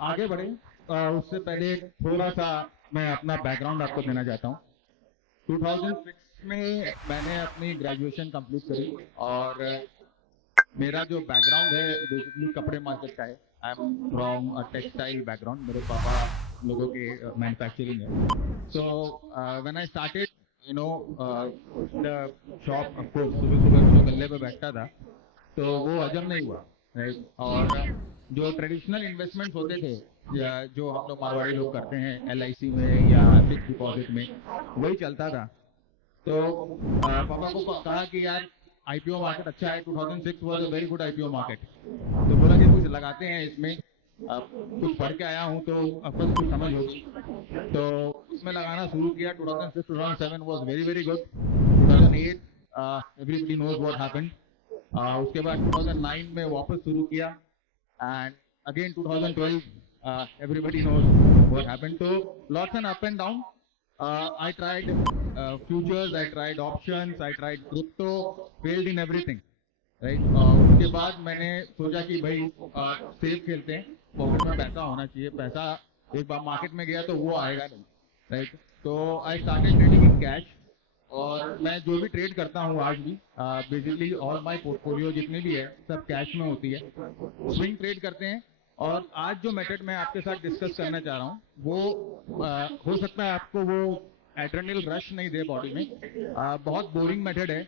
आगे बढ़े उससे पहले थोड़ा सा मैं अपना बैकग्राउंड आपको देना चाहता हूँ। 2006 में मैंने अपनी ग्रेजुएशन कंप्लीट करी और मेरा जो बैकग्राउंड है बेसिकली कपड़े मार्केट का है। I am from textile background, मेरे पापा लोगों के मैन्युफैक्चरिंग है। So when I started you know the shop, of course सुबह सुबह जो गल्ले पे बैठता था तो वो हजम नहीं हुआ, right? और जो ट्रेडिशनल इन्वेस्टमेंट्स होते थे या जो हम लोग मारवाड़ी लोग करते हैं LIC में या फिक्स डिपॉजिट में, वही चलता था। तो पापा को कहा कि यार IPO मार्केट अच्छा है, 2006 was a very good IPO market. तो बोला कि कुछ लगाते हैं इसमें, कुछ पढ़ के आया हूँ तो आपको कुछ समझ होगी। तो उसमें लगाना शुरू किया। 2006 2007 was very very good. 2008 everybody knows what happened. उसके बाद 2009 में वापस शुरू किया and again 2012 everybody knows what happened. So lots and up and down. I tried futures, I tried options, I tried crypto, failed in everything. Right उसके बाद मैंने सोचा कि भाई सेफ खेलते हैं, पॉकेट में पैसा होना चाहिए। पैसा एक बार मार्केट में गया तो वो आएगा नहीं, राइट। तो I started trading in cash और मैं जो भी ट्रेड करता हूँ आज भी बेसिकली ऑल माय पोर्टफोलियो जितने भी है सब कैश में होती है। स्विंग ट्रेड करते हैं। और आज जो मेथड मैं आपके साथ डिस्कस करना चाह रहा हूँ वो हो सकता है आपको वो एड्रेनल रश नहीं दे बॉडी में, बहुत बोरिंग मेथड है।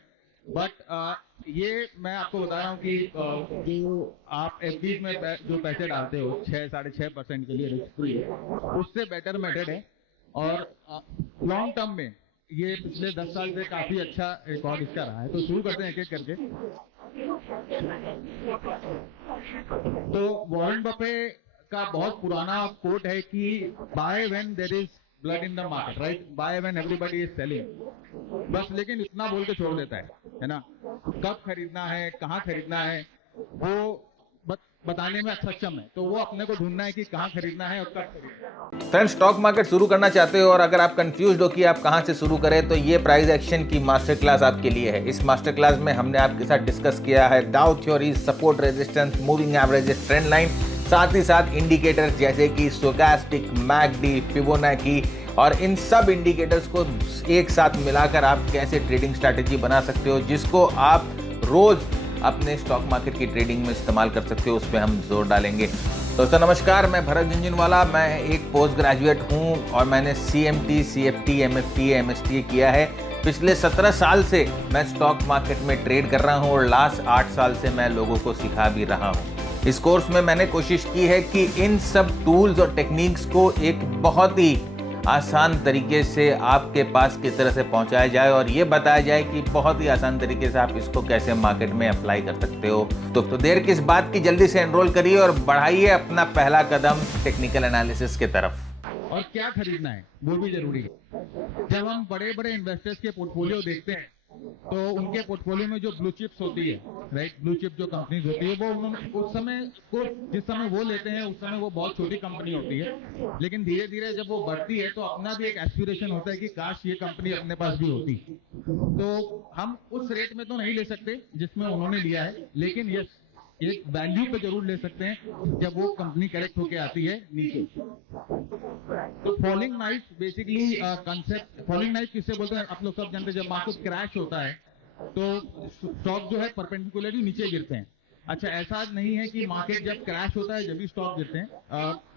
बट ये मैं आपको बता रहा हूँ कि जो आप FD में जो पैसे डालते हो 6-6.5% के लिए रिस्क फ्री, उससे बेटर मेथड है। और लॉन्ग टर्म में ये पिछले 10 साल से काफी अच्छा रिकॉर्ड इसका रहा है। तो शुरू करते हैं एक एक करके। तो वॉरेन बफे का बहुत पुराना कोट है कि buy when there is blood in the market, right, buy when everybody is selling. बस लेकिन इतना बोल के छोड़ देता है ना। कब खरीदना है, कहाँ खरीदना है, वो बताने में सक्षम है। तो वो अपने को ढूंढना है कि कहाँ खरीदना है और कब खरीदना है। फ्रेंड्स, स्टॉक मार्केट शुरू करना चाहते हो और अगर आप कंफ्यूज्ड हो कि आप कहां से शुरू करें तो ये प्राइस एक्शन की मास्टर क्लास आपके लिए है। इस मास्टर क्लास में हमने आपके साथ डिस्कस किया है डाउ theories, support, resistance, moving averages, trend line, साथ ही साथ इंडिकेटर्स जैसे कि स्टोकास्टिक, मैकडी, फिबोनाची और इन सब इंडिकेटर्स को एक साथ मिलाकर आप कैसे ट्रेडिंग स्ट्रैटेजी बना सकते हो जिसको आप रोज अपने स्टॉक मार्केट की ट्रेडिंग में इस्तेमाल कर सकते हो, उस पर हम जोर डालेंगे। दोस्तों नमस्कार, मैं भरत झुंझुनवाला, मैं एक पोस्ट ग्रेजुएट हूं और मैंने CMT, CFT, MFT, MSTA किया है। पिछले 17 साल से मैं स्टॉक मार्केट में ट्रेड कर रहा हूं और लास्ट 8 साल से मैं लोगों को सिखा भी रहा हूं। इस कोर्स में मैंने कोशिश की है कि इन सब टूल्स और टेक्निक्स को एक बहुत ही आसान तरीके से आपके पास किस तरह से पहुंचाया जाए और ये बताया जाए कि बहुत ही आसान तरीके से आप इसको कैसे मार्केट में अप्लाई कर सकते हो। तो देर किस बात की, जल्दी से एनरोल करिए और बढ़ाइए अपना पहला कदम टेक्निकल एनालिसिस की तरफ। और क्या खरीदना है वो भी जरूरी है। जब हम बड़े बड़े इन्वेस्टर्स के पोर्टफोलियो देखते हैं तो उनके पोर्टफोलियो में जो ब्लू चिप्स होती है, राइट, ब्लू चिप जो कंपनीज होती है वो उस समय को जिस समय वो लेते हैं उस समय वो बहुत छोटी कंपनी होती है। लेकिन धीरे धीरे जब वो बढ़ती है तो अपना भी एक एस्पिरेशन होता है कि काश ये कंपनी अपने पास भी होती। तो हम उस रेट में तो नहीं ले सकते जिसमें उन्होंने लिया है, लेकिन यस एक वैल्यू पे जरूर ले सकते हैं जब वो कंपनी करेक्ट होके आती है नीचे। तो falling knife basically concept, falling knife किससे बोलते हैं आप लोग सब जानते हैं। जब मार्केट क्रैश होता है तो स्टॉक जो है परपेंडिकुलरली नीचे गिरते हैं। अच्छा, ऐसा नहीं है कि मार्केट जब क्रैश होता है जब भी स्टॉक गिरते हैं,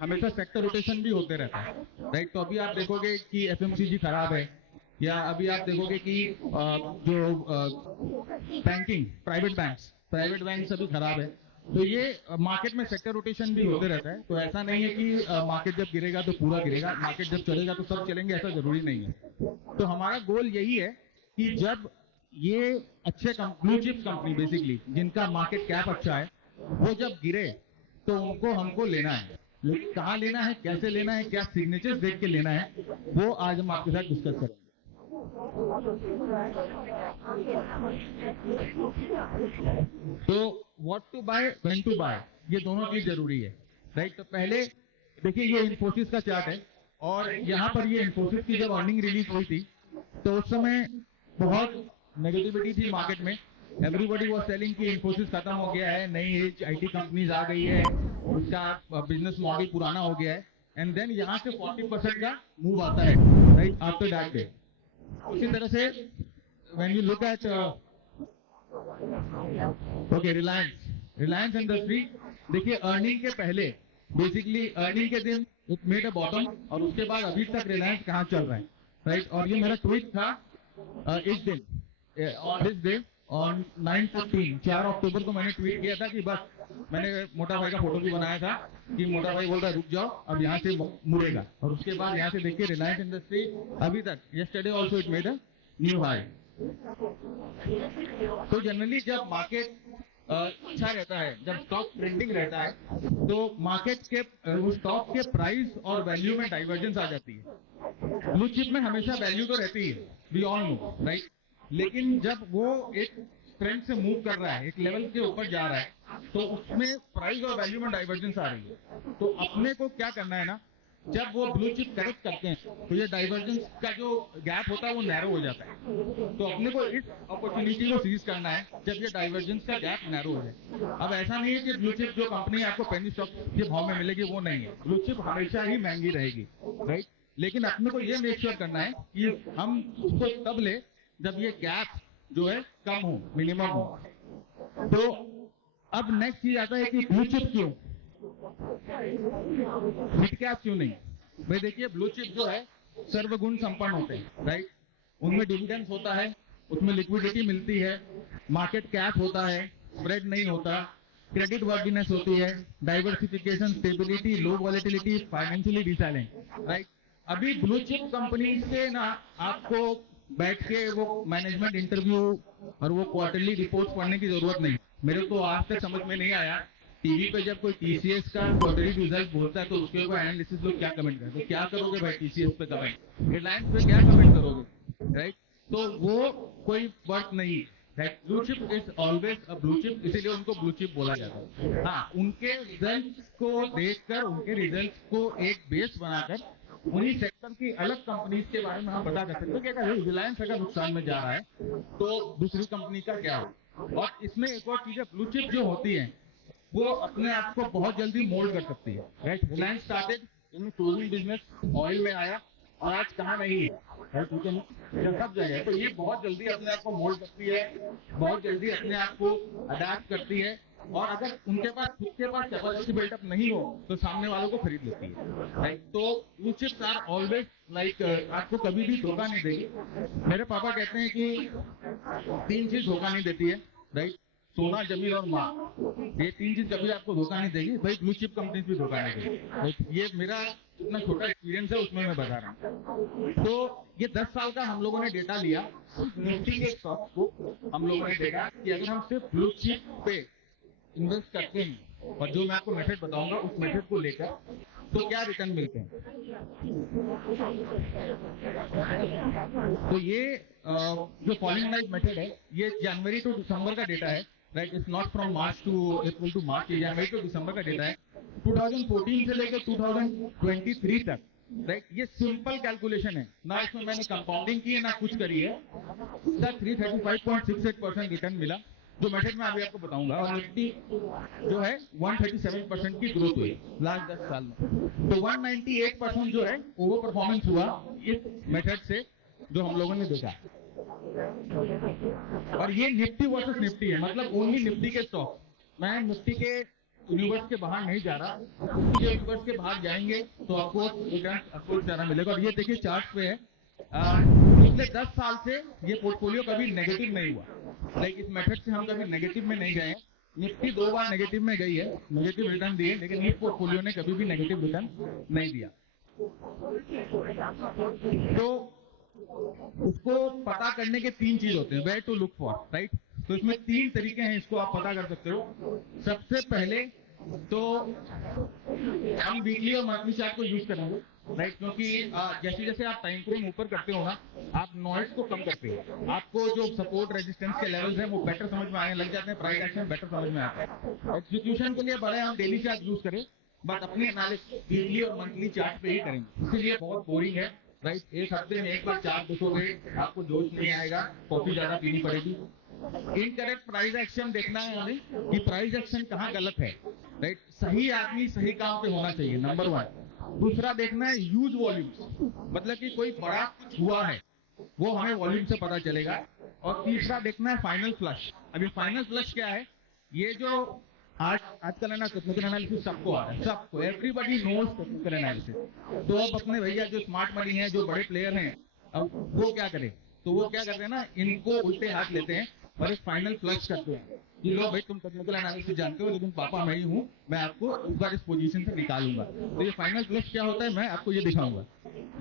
हमेशा सेक्टर रोटेशन भी होते रहता है, राइट। तो अभी आप देखोगे कि FMCG खराब है, या अभी आप देखोगे कि जो बैंकिंग, प्राइवेट बैंक अभी खराब है। तो ये मार्केट में सेक्टर रोटेशन भी होते रहता है। तो ऐसा नहीं है कि मार्केट जब गिरेगा तो पूरा गिरेगा, मार्केट जब चलेगा तो सब चलेंगे, ऐसा जरूरी नहीं है। तो हमारा गोल यही है कि जब ये अच्छे ब्लू चिप्स कंपनी बेसिकली जिनका मार्केट कैप अच्छा है वो जब गिरे तो उनको हमको लेना है। लेकिन कहाँ लेना है, कैसे लेना है, क्या सिग्नेचर्स देख के लेना है, वो आज हम आपके साथ डिस्कस करेंगे। तो what to buy, when to buy, ये दोनों चीज जरूरी है, राइट। तो पहले देखिए ये इन्फोसिस का चार्ट है और यहाँ पर ये इन्फोसिस की जब अर्निंग रिलीज हुई थी तो उस समय बहुत नेगेटिविटी थी मार्केट में। एवरीबॉडी वाज टेलिंग कि इन्फोसिस खत्म हो गया है, नई एज आईटी कंपनीज आ गई है, उसका बिजनेस मॉडल पुराना हो गया है, एंड देन यहाँ से 40% का मूव आता है राइट आफ्टर दैट डे। उसी तरह से when you look at okay Reliance industry, देखिए अर्निंग के पहले बेसिकली अर्निंग के दिन इट मेड अ बॉटम, और उसके बाद अभी तक रिलायंस कहाँ चल रहा है राइट। और ये मेरा ट्वीट था इस दिन दिस डे ऑन 9/15 4 अक्टूबर को मैंने ट्वीट किया था कि बस मैंने मोटा भाई का फोटो भी बनाया था कि मोटा भाई बोल रहा है रुक जाओ अब यहाँ से मुड़ेगा, और उसके बाद यहाँ से देखिए रिलायंस इंडस्ट्री अभी तक yesterday also it made a new high. तो जनरली जब मार्केट अच्छा रहता है, जब स्टॉक ट्रेंडिंग रहता है, तो मार्केट के उस स्टॉक के प्राइस और वैल्यू में डाइवर्जेंस आ जाती है। ब्लू चिप में हमेशा वैल्यू तो रहती है, वी ऑल नो राइट, लेकिन जब वो एक ट्रेंड से मूव कर रहा है, एक लेवल के ऊपर जा रहा है, तो उसमें प्राइस और वैल्यू में डाइवर्जेंस आ रही है। तो अपने को क्या करना है ना, जब वो ब्लू चिप करेक्ट करते हैं तो ये डाइवर्जेंस का जो गैप होता है वो नैरो हो जाता है। तो अपने को इस अपॉर्चुनिटी को सीज करना है जब ये डाइवर्जेंस का गैप नैरो हो जाए। अब ऐसा नहीं है कि ब्लू चिप जो कंपनी आपको पेनी स्टॉक के भाव में मिलेगी वो नहीं है, ब्लू चिप हमेशा ही महंगी रहेगी राइट। लेकिन अपने को ये मेक श्योर करना है कि हम उसको तब ले जब ये गैप जो है कम हो, मिनिमम हो। तो अब नेक्स्ट चीज आता है कि ब्लू चिप क्यों, मिड कैप क्यों नहीं। भाई देखिए ब्लू चिप जो है सर्वगुण संपन्न होते हैं राइट, उनमें डिविडेंड्स होता है, उसमें लिक्विडिटी मिलती है, मार्केट कैप होता है, स्प्रेड नहीं होता, क्रेडिट वर्दीनेस होती है, डाइवर्सिफिकेशन, स्टेबिलिटी, लो वॉलेटिलिटी, फाइनेंशियली रिसाइलेंट राइट। अभी ब्लू चिप कंपनी से ना आपको बैठ के वो मैनेजमेंट इंटरव्यू और वो क्वार्टरली रिपोर्ट पढ़ने की जरूरत नहीं। मेरे को आज तक समझ में नहीं आया टीवी पे जब कोई टीसीएस का क्वार्टरली रिजल्ट बोलता है तो उसके ऊपर एनालिसिस लोग क्या कमेंट करते हैं, तो क्या करोगे भाई टीसीएस पे कमेंट, रिलायंस पे क्या कमेंट करोगे राइट। तो वो कोई वर्थ नहीं है। Blue chip is always a blue chip, इसीलिए उनको ब्लू चिप बोला जाता है। हाँ, उनके रिजल्ट को देखकर, उनके रिजल्ट को एक बेस बनाकर उन्हीं सेक्टर की अलग कंपनीज के बारे में हम पता कर सकते हैं कि अगर रिलायंस अगर नुकसान में जा रहा है तो दूसरी कंपनी का क्या हो। और इसमें एक और चीज है, ब्लू चिप जो होती है वो अपने आप को बहुत जल्दी मोल्ड कर सकती है right. Reliance started in closing business, oil में आया और आज कहाँ नहीं है राइट, ठीक है ना, सब जगह है। तो ये बहुत जल्दी अपने आप को मोल्ड करती है, बहुत जल्दी अपने आप को अडेप्ट करती है, और अगर उनके पास खुद के पास कैपेसिटी बिल्डअप नहीं हो तो सामने वालों को खरीद लेती है राइट। तो blue chips are always like आपको कभी भी धोखा नहीं देगी। मेरे पापा कहते हैं कि 3 चीज धोखा नहीं देती है राइट, सोना, जमीन और माँ, ये 3 चीज कभी आपको धोखा नहीं देगी। भाई ब्लू चिप कंपनीज भी धोखा नहीं देगी राइट। ये मेरा इतना छोटा एक्सपीरियंस है उसमें मैं बता रहा हूँ। तो ये 10 साल का हम लोगों ने डेटा लिया, निफ्टी के स्टॉक को हम लोगों ने देखा कि अगर हम सिर्फ ब्लू चिप पे इन्वेस्ट करते हैं और जो मैं आपको मेथड बताऊंगा उस मेथड को लेकर तो क्या रिटर्न मिलते हैं। तो ये जो फॉलिंग लाइफ मेथड है ये जनवरी टू दिसंबर का डेटा है right, it's not from March to April to March, ये जनवरी टू दिसंबर का डेटा है 2014 से लेकर 2023 तक राइट। ये सिंपल कैलकुलेशन है ना, इसमें मैंने कंपाउंडिंग की है ना कुछ करी है। इसका 335.68% रिटर्न मिला जो मेथड में अभी आपको बताऊंगा, और निफ्टी जो है 137% की ग्रोथ हुई लास्ट 10 साल में। तो 198% जो है ओवर परफॉर्मेंस हुआ इस मेथड से जो हम लोगों ने देखा। और ये निफ्टी वर्सेस निफ्टी है, मतलब ओनली निफ्टी के स्टॉक। मैं निफ्टी के यूनिवर्स के बाहर नहीं जा रहा, निफ्टी के यूनिवर्स के बाहर जाएंगे तो आपको रिटर्न आपको ज्यादा मिलेगा। और ये देखिए चार्ट पे है, पिछले 10 साल से ये पोर्टफोलियो कभी नेगेटिव नहीं हुआ। लाइक इस मेथड से हम कभी नेगेटिव में नहीं गए। निफ्टी 2 बार नेगेटिव में गई है, नेगेटिव रिटर्न दिए, लेकिन इस पोर्टफोलियो ने कभी भी नेगेटिव रिटर्न नहीं दिया। तो उसको पता करने के 3 चीज होते हैं, where to look for right. तो इसमें 3 तरीके हैं, इसको आप पता कर सकते हो। सबसे पहले तो हम वीकली और मंथली चार्ट को यूज करेंगे राइट, क्योंकि जैसे जैसे आप टाइम फ्रेम ऊपर करते हो ना आप नॉइज को कम करते हो, आपको जो सपोर्ट रेजिस्टेंस के लेवल्स हैं वो बेटर समझ में आने लग जाते हैं, प्राइस एक्शन बेटर समझ में आता है। एग्जीक्यूशन के लिए बड़े हम डेली चार्ट यूज करें, बट अपने एनालिसिस वीकली और मंथली चार्ट पे ही करेंगे। इसीलिए बहुत बोरिंग है राइट, एक हफ्ते में एक बार चार्ट देखोगे आपको जोश नहीं आएगा, कॉफी ज्यादा पीनी पड़ेगी इनकरेक्ट प्राइस एक्शन देखना है हमें कि प्राइस एक्शन कहाँ गलत है, राइट। सही आदमी सही काम पे होना चाहिए, नंबर 1। दूसरा देखना है ह्यूज वॉल्यूम, मतलब कि कोई बड़ा कुछ हुआ है वो हमें वॉल्यूम से पता चलेगा। और तीसरा देखना है फाइनल फ्लश। अभी फाइनल फ्लश क्या है, ये जो आजकल है ना, टेक्निकल एनालिसिस सबको आ रहा है, सबको, एवरीबडी नोज टेक्निकल एनालिसिस। तो अब अपने भैया जो स्मार्ट मनी है, जो बड़े प्लेयर हैं, अब वो क्या करें, तो वो क्या करते हैं ना, इनको उल्टे हाथ लेते हैं और एक फाइनल फ्लश करते हैं कि लो भाई तुम टेक्निकल एनालिसिस जानते हो, लेकिन पापा मैं ही हूँ, मैं आपको इस बार इस पोजीशन से निकालूंगा। तो ये फाइनल फ्लश क्या होता है, मैं आपको ये दिखाऊंगा,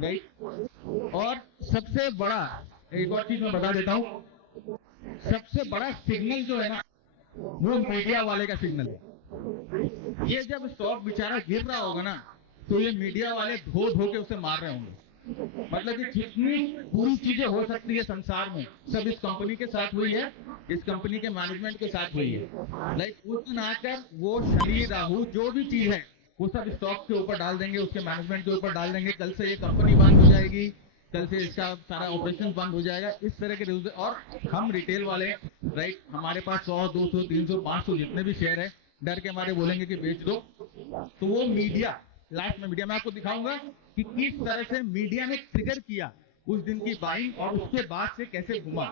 राइट। और सबसे बड़ा एक और चीज मैं बता देता हूँ, सबसे बड़ा सिग्नल जो है ना, वो मीडिया वाले का सिग्नल है। ये जब स्टॉक बेचारा गिर रहा होगा ना, तो ये मीडिया वाले धो धो के उसे मार रहे होंगे। मतलब कि जितनी बुरी चीजें हो सकती है संसार में, सब इस कंपनी के साथ हुई है, इस कंपनी के मैनेजमेंट के साथ हुई है। लाइक उस दिन आकर वो शनि राहु जो भी चीज है वो सब स्टॉक के ऊपर डाल देंगे, उसके मैनेजमेंट के ऊपर डाल देंगे। कल से ये कंपनी बंद हो जाएगी, कल से इसका सारा ऑपरेशन बंद हो जाएगा, इस तरह के न्यूज़। और हम रिटेल वाले, राइट, हमारे पास 100, 200, 300, 500 जितने भी शेयर है, डर के हमारे बोलेंगे कि बेच दो। तो वो मीडिया, लास्ट में मीडिया में आपको दिखाऊंगा कि किस तरह से मीडिया ने ट्रिगर किया उस दिन की बाइंग और उसके बाद से कैसे घुमा।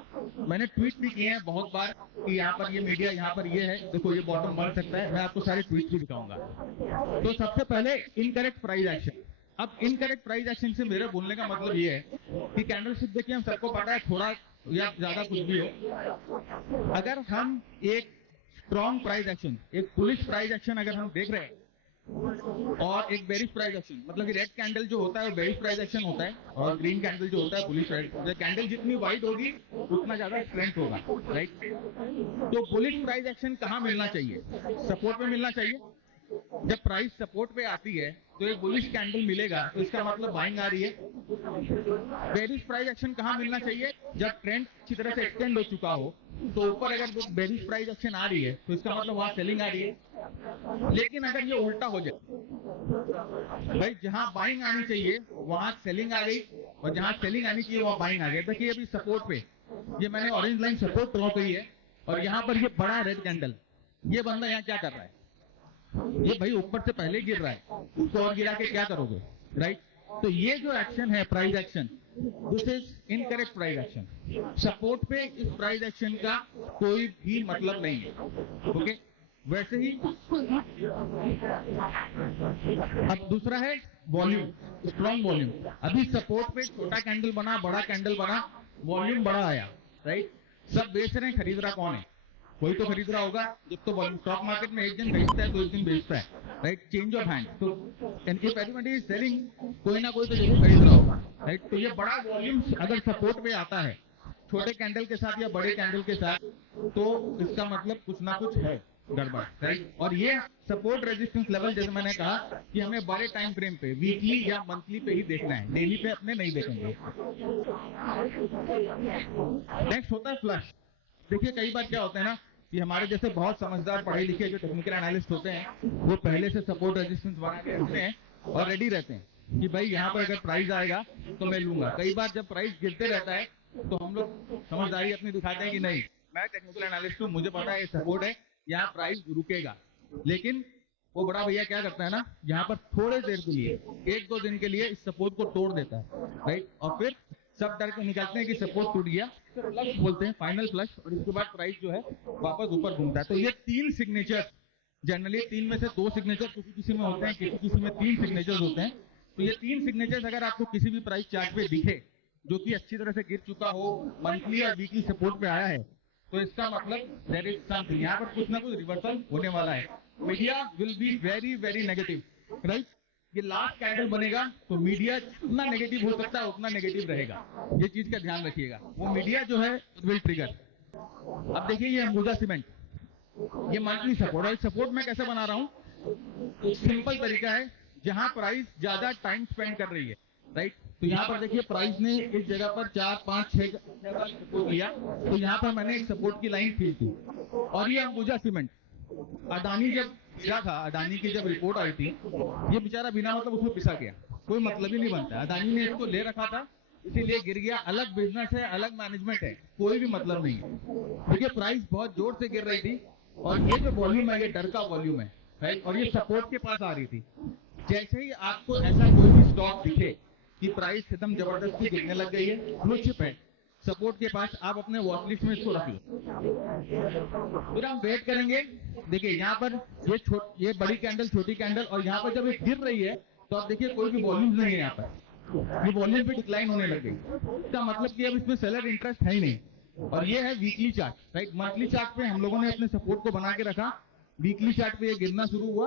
मैंने ट्वीट भी किए हैं बहुत बार कि यहाँ पर ये मीडिया, यहाँ पर ये है, देखो ये बॉटम बन सकता है। मैं आपको सारे ट्वीट भी दिखाऊंगा। तो सबसे पहले इनकरेक्ट प्राइस एक्शन। अब इनकरेक्ट प्राइस एक्शन से मेरे बोलने का मतलब ये है कि कैंडलस्टिक देखिए, हम सबको पता है, थोड़ा या ज्यादा कुछ भी हो, अगर हम एक स्ट्रॉन्ग प्राइस एक्शन, एक बुलिश प्राइस एक्शन अगर हम देख रहे हैं और एक बेरिश प्राइस एक्शन, मतलब कि रेड कैंडल जो होता है वो बेरिश प्राइस एक्शन होता है और ग्रीन कैंडल जो होता है बुलिश प्राइस। कैंडल जितनी वाइड होगी उतना ज्यादा स्ट्रेंथ होगा, राइट। तो बुलिश प्राइस एक्शन कहाँ मिलना चाहिए, सपोर्ट पे मिलना चाहिए। जब प्राइस सपोर्ट पे आती है तो एक बुलिश कैंडल मिलेगा, तो इसका मतलब बाइंग आ रही है। बेरिश प्राइस एक्शन कहाँ मिलना चाहिए, जब ट्रेंड अच्छी तरह से एक्सटेंड हो चुका हो, तो ऊपर अगर बेरिश प्राइस एक्शन आ रही है तो इसका मतलब वहां सेलिंग आ रही है। लेकिन अगर ये उल्टा हो जाए, भाई जहां बाइंग आनी चाहिए वहां सेलिंग आ गई और जहां सेलिंग आनी चाहिए वहां बाइंग आ गई। देखिए अभी सपोर्ट पे ये मैंने ऑरेंज लाइन सपोर्ट ड्रॉ करी है और यहाँ पर ये बड़ा रेड कैंडल, ये बंदा यहाँ क्या कर रहा है, ये भाई ऊपर से पहले गिर रहा है, उसको और गिरा के क्या करोगे, राइट। तो ये जो एक्शन है price action, this is incorrect price action. Support पे इस प्राइस एक्शन का कोई भी मतलब नहीं है, ओके। वैसे ही अब दूसरा है वॉल्यूम, स्ट्रॉन्ग वॉल्यूम। अभी सपोर्ट पे छोटा कैंडल बना, बड़ा कैंडल बना, वॉल्यूम बड़ा आया, राइट। सब बेच रहे हैं, खरीद रहा कौन है, कोई तो खरीद रहा होगा। जब तो स्टॉक मार्केट में एक दिन खरीदता है तो एक दिन बेचता है, राइट, चेंज ऑफ हैंड। तो इफ एनीबॉडी इज सेलिंग, कोई ना कोई तो जरूर खरीद रहा होगा, राइट। तो ये बड़ा वॉल्यूम अगर सपोर्ट पे आता है छोटे कैंडल के साथ या बड़े कैंडल के साथ, तो इसका मतलब कुछ ना कुछ है गड़बड़, राइट। और ये सपोर्ट रेजिस्टेंस लेवल, जैसे मैंने कहा कि हमें बड़े टाइम फ्रेम पे, वीकली या मंथली पे ही देखना है, डेली पे अपने नहीं देखेंगे। नेक्स्ट होता है फ्लश। देखिए कई बार क्या होता है ना कि हमारे जैसे बहुत समझदार पढ़े लिखे जो टेक्निकल एनालिस्ट होते हैं, वो पहले से सपोर्ट रेजिस्टेंस बना के रखते हैं और रेडी रहते हैं कि भाई यहाँ पर अगर प्राइस आएगा तो मैं लूंगा। कई बार जब प्राइस गिरते रहता है तो हम लोग समझदारी अपनी दिखाते हैं कि नहीं, मैं टेक्निकल एनालिस्ट हूँ, मुझे पता है ये सपोर्ट है, यहाँ प्राइस रुकेगा। लेकिन वो बड़ा भैया क्या करता है ना, यहाँ पर थोड़े देर के लिए, 1-2 दिन के लिए इस सपोर्ट को तोड़ देता है, राइट। और फिर सब डर के निकलते हैं कि सपोर्ट टूट गया, फ्लश बोलते हैं, फाइनल फ्लश। और इसके बाद प्राइस जो है वापस ऊपर घूमता है। तो ये 3 सिग्नेचर, जनरली 3 में से 2 सिग्नेचर किसी किसी में होते हैं, किसी किसी में 3 सिग्नेचर होते हैं। तो ये 3 सिग्नेचर अगर आपको किसी भी प्राइस चार्ट पे दिखे जो कि अच्छी तरह से गिर चुका हो, मंथली या वीकली सपोर्ट पे आया है, तो इसका मतलब देयर इज समथिंग, यहाँ पर कुछ ना कुछ रिवर्सल होने वाला है। Media will be very very negative, right. ये लास्ट कैंडल बनेगा तो मीडिया जितना नेगेटिव हो सकता है उतना नेगेटिव रहेगा, ये चीज का ध्यान रखिएगा। वो मीडिया जो है विल ट्रिगर। अब देखिए ये अंबुजा सीमेंट, ये मंथली सपोर्ट है। सपोर्ट मैं कैसे बना रहा हूँ, सिंपल तरीका है, जहां प्राइस ज्यादा टाइम स्पेंड कर रही है, राइट। तो यहाँ पर देखिए प्राइस ने इस जगह पर 4, 5, 6 सपोर्ट लिया, तो यहाँ पर मैंने एक सपोर्ट की लाइन खींच दी। और ये अंबुजा सीमेंट, अडानी जब गिरा था, अडानी की जब रिपोर्ट आई थी, ये बेचारा बिना मतलब उसमें पिसा गया, कोई मतलब ही नहीं बनता। अडानी ने इसको ले रखा था इसीलिए गिर गया। अलग बिजनेस है, अलग मैनेजमेंट है, कोई भी मतलब नहीं है। देखिए प्राइस बहुत जोर से गिर रही थी और ये जो वॉल्यूम है ये डर का वॉल्यूम है, राइट, और ये सपोर्ट के पास आ रही थी। जैसे ही आपको ऐसा कोई भी स्टॉक दिखे कि प्राइस एकदम जबरदस्ती गिरने लग गई है, ब्लू चिप है, सपोर्ट के पास, आप अपने वॉच लिस्ट में इसको रख लो। फिर हम वेट करेंगे। देखिए यहाँ पर ये बड़ी कैंडल, छोटी कैंडल, और यहाँ पर जब ये गिर रही है तो आप देखिए कोई भी वॉल्यूम नहीं है यहाँ पर, ये वॉल्यूम भी डिक्लाइन होने लग गई। इसका मतलब कि अब इसमें सेलर इंटरेस्ट है ही नहीं। और ये है weekly chart, right. Monthly chart पे हम लोगों ने अपने सपोर्ट को बना के रखा, वीकली चार्ट पे ये गिरना शुरू हुआ,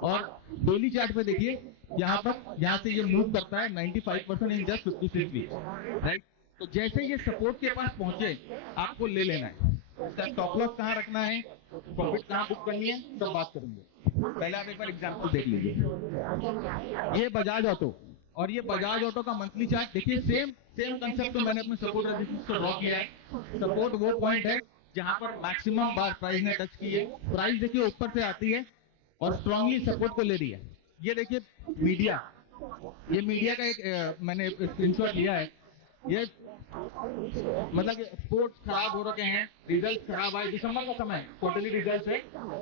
और डेली चार्ट पे देखिए यहाँ पर, यहाँ से ये मूव करता है 95% इन जस्ट 56 वीक, राइट। तो जैसे ये सपोर्ट के पास पहुंचे आपको ले लेना है। इसका स्टॉप लॉस कहाँ रखना है, प्रॉफिट कहाँ बुक करनी है, सब बात करेंगे। पहले आप एक बार एग्जांपल देख लीजिए। ये बजाज ऑटो, और ये बजाज ऑटो का मंथली चार्ट देखिए, सेम कंसेप्ट तो मैंने अपने सपोर्ट रेजिस्टेंस को ड्रॉ किया है। सपोर्ट वो पॉइंट है जहां पर मैक्सिमम बार प्राइस ने टच की है। प्राइस देखिए ऊपर से आती है और स्ट्रांगली सपोर्ट को ले रही है। ये देखिए मीडिया, ये मीडिया का एक मैंने स्क्रीनशॉट लिया है। ये मतलब एक्सपोर्ट खराब हो रखे हैं, रिजल्ट खराब आए, दिसंबर का समय क्वार्टरली रिजल्ट है,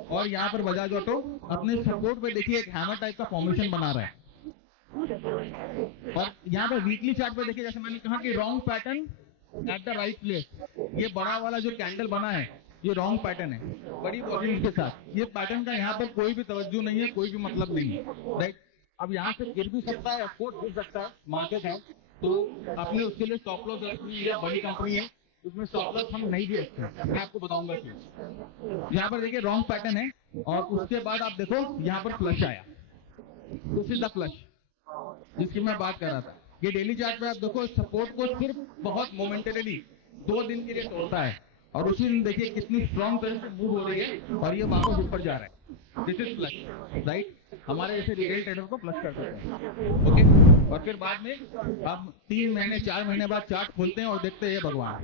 और यहाँ पर बजाज ऑटो अपने सपोर्ट पे देखिए एक हैमर टाइप का फॉर्मेशन बना रहा है। और यहाँ पर वीकली चार्ट पे देखिए, जैसे मैंने कहा कि wrong pattern at the right place. ये बड़ा वाला जो कैंडल बना है ये रॉन्ग पैटर्न है, बड़ी वॉल्यूम के साथ। ये पैटर्न का यहाँ पर कोई भी तवज्जो नहीं है, कोई भी मतलब नहीं है, राइट। अब यहाँ से गिर भी सकता है, ऑफकोर्स गिर सकता है, मार्केट है, तो अपने उसके लिए स्टॉप लॉस रखनी है। बड़ी कंपनी है, उसमें स्टॉप लॉस हम नहीं भी रखते, मैं आपको बताऊंगा क्यों। यहाँ पर देखिए रॉन्ग पैटर्न है, और उसके बाद आप देखो यहाँ पर फ्लश आया, दिस इज द फ्लश जिसकी मैं बात कर रहा था। ये डेली चार्ट पे आप देखो, सपोर्ट को सिर्फ बहुत मोमेंटरीली 2 दिन के लिए तोड़ता है, और उसी दिन देखिए कितनी स्ट्रॉन्ग तरह से मूव हो रही है, और ये वापस ऊपर जा रहा है। This is flush, right. हमारे जैसे रिटेल ट्रेडर को फ्लश कर सकते हैं, ओके। और फिर बाद में आप 3 महीने 4 महीने बाद चार्ट खोलते हैं और देखते हैं ये भगवान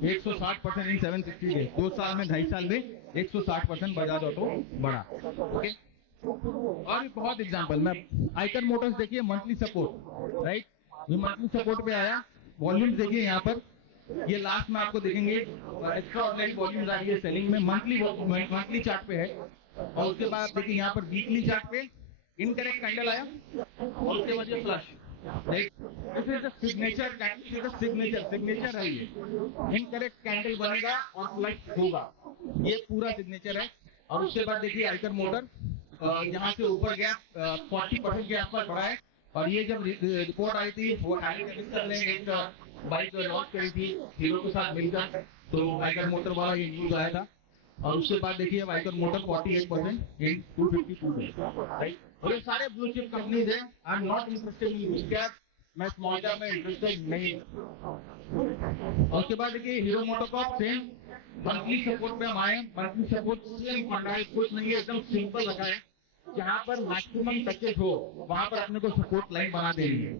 160% इन 760 डेज, 2 साल में 2.5 साल में 160% बजाज ऑटो बढ़ा, ओके। और भी बहुत एग्जांपल, मैं आइकन मोटर्स देखिए मंथली सपोर्ट, राइट। ये मंथली सपोर्ट पे आया, वॉल्यूम देखिए यहाँ पर, ये लास्ट में आपको देखेंगे एक्स्ट्रा ऑर्डिनरी वॉल्यूम आ रही है सेलिंग में, मंथली चार्ट पे है। और उसके बाद आप देखिए यहाँ पर वीकली चार्ट पे इनकरेक्ट कैंडल आया, और उसके बाद ये flush, right. This is the signature candle, signature है ये। इनकरेक्ट कैंडल बनेगा और फ्लश होगा, ये पूरा सिग्नेचर है। और उसके बाद देखिए आइकन मोटर यहाँ से ऊपर गया 40% के आसपास बढ़ा है। और ये जब रिपोर्ट आई थी, वो ने एक बाइक लॉन्च करी थी हीरो के साथ मिलकर, तो आइकन मोटर वाला ये न्यूज आया था। और उसके बाद देखिए आइकन मोटर 48% इन 252 डेज, राइट। और ये सारे ब्लू चिप कंपनीज हैं। I am not interested in mid cap, मैं स्मॉल कैप में इंटरेस्टेड नहीं। और उसके बाद देखिए hero MotoCorp same monthly support पे हम आए। मंथली सपोर्ट कुछ नहीं है, एकदम सिंपल रखा है, जहां पर मैक्सिमम टचेस हो वहां पर अपने को सपोर्ट लाइन बना देनी है।